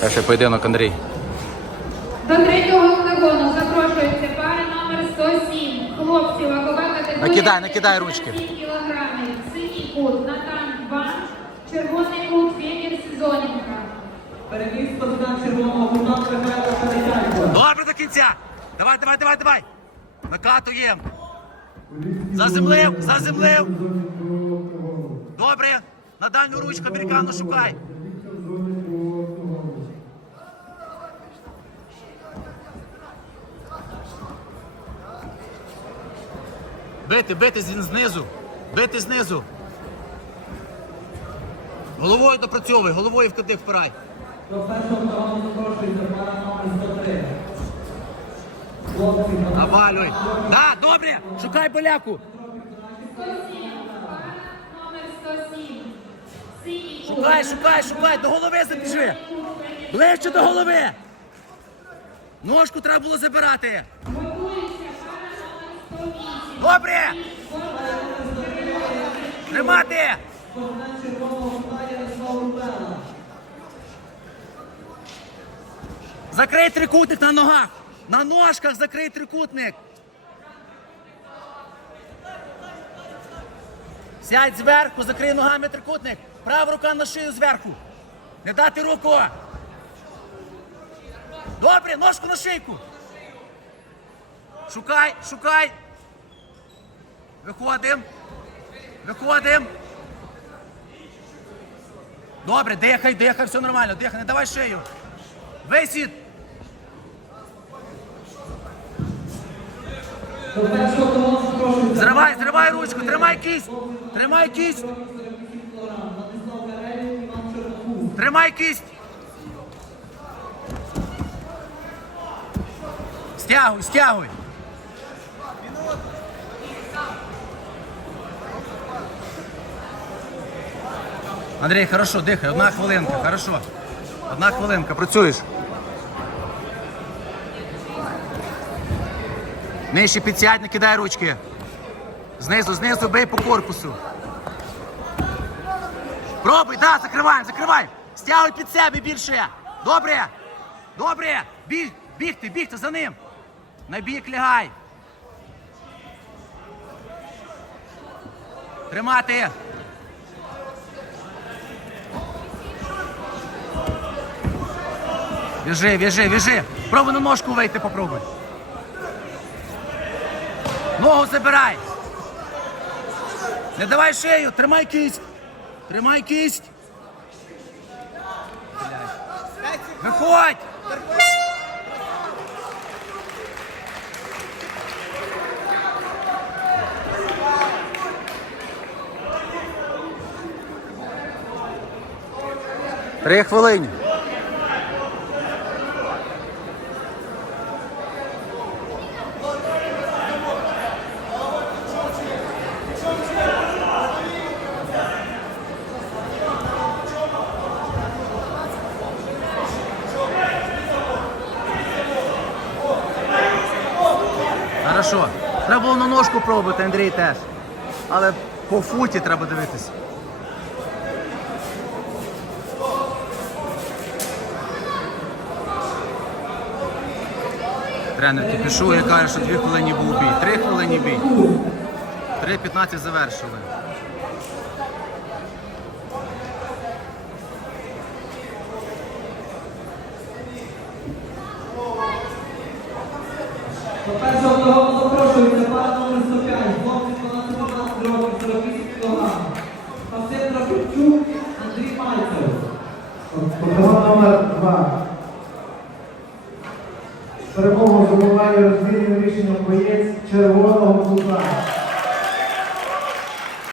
Перший поєдинок Андрій. До третього октагону запрошується пара номер 107. Хлопці, вагова категорія. Накидай, накидай ручки. 57 кілограмів. Синій кут Натан Бан, червоний кут Федір Сезоненка. Переміг спортсмен червоного кута Михайло Перетянько. Добре до кінця. Давай, давай, давай, давай. Накатуємо. Заземлив, заземлив. Добре. На дальню ручку американу шукай. Бити, бити знизу. Бити знизу. Головою допрацьовуй, головою вкиди впирай. До першого октагону запрошується пара номер 103. Хлопці, Навалюй. Да, добре. Шукай поляку. 107. Пара номер 107. Синій кут. Шукай, шукай, шукай, до голови забіжи. Ближче до голови. Ножку треба було забирати. Готується пара номер 108. Добре. Тримати. Закрий трикутник на ногах. На ножках закрий трикутник. Сядь зверху, закрий ногами трикутник. Права рука на шию зверху. Не дати руку. Добре, ножку на шийку. Шукай, шукай. Виходим. Виходим. Добре, дихай, дихай, все нормально. Дихай, не давай шию. Висід. Зривай, зривай ручку, тримай кість. Тримай кість. Тримай кість. Стягуй, стягуй. Андрій, хорошо, дихай, одна хвилинка, хорошо. Одна хвилинка, працюєш. Нижче підсядь, не кидай ручки. Знизу, знизу бий по корпусу. Пробуй, да, закриваємо, закриваємо. Стягуй під себе більше. Добре. Добре. Біг, бігти, бігти за ним. На бік лягай. Тримати. Віжи, віжи, віжи. Пробуй на ножку вийти, попробуй. Ногу забирай. Не давай шею, тримай кість. Тримай кість. Виходь! Три хвилини. Хорошо. Треба було на ножку пробувати, Андрій теж. Але по футі треба дивитися. Тренер кіпішує, каже, що 2 хвилини був бій. 3 хвилини бій. 3.15 завершили. Першого Трапівчук, Андрій Мальцев. Протокол номер 2. Перемогу забуває розвільним рішенням боєць червоного кута.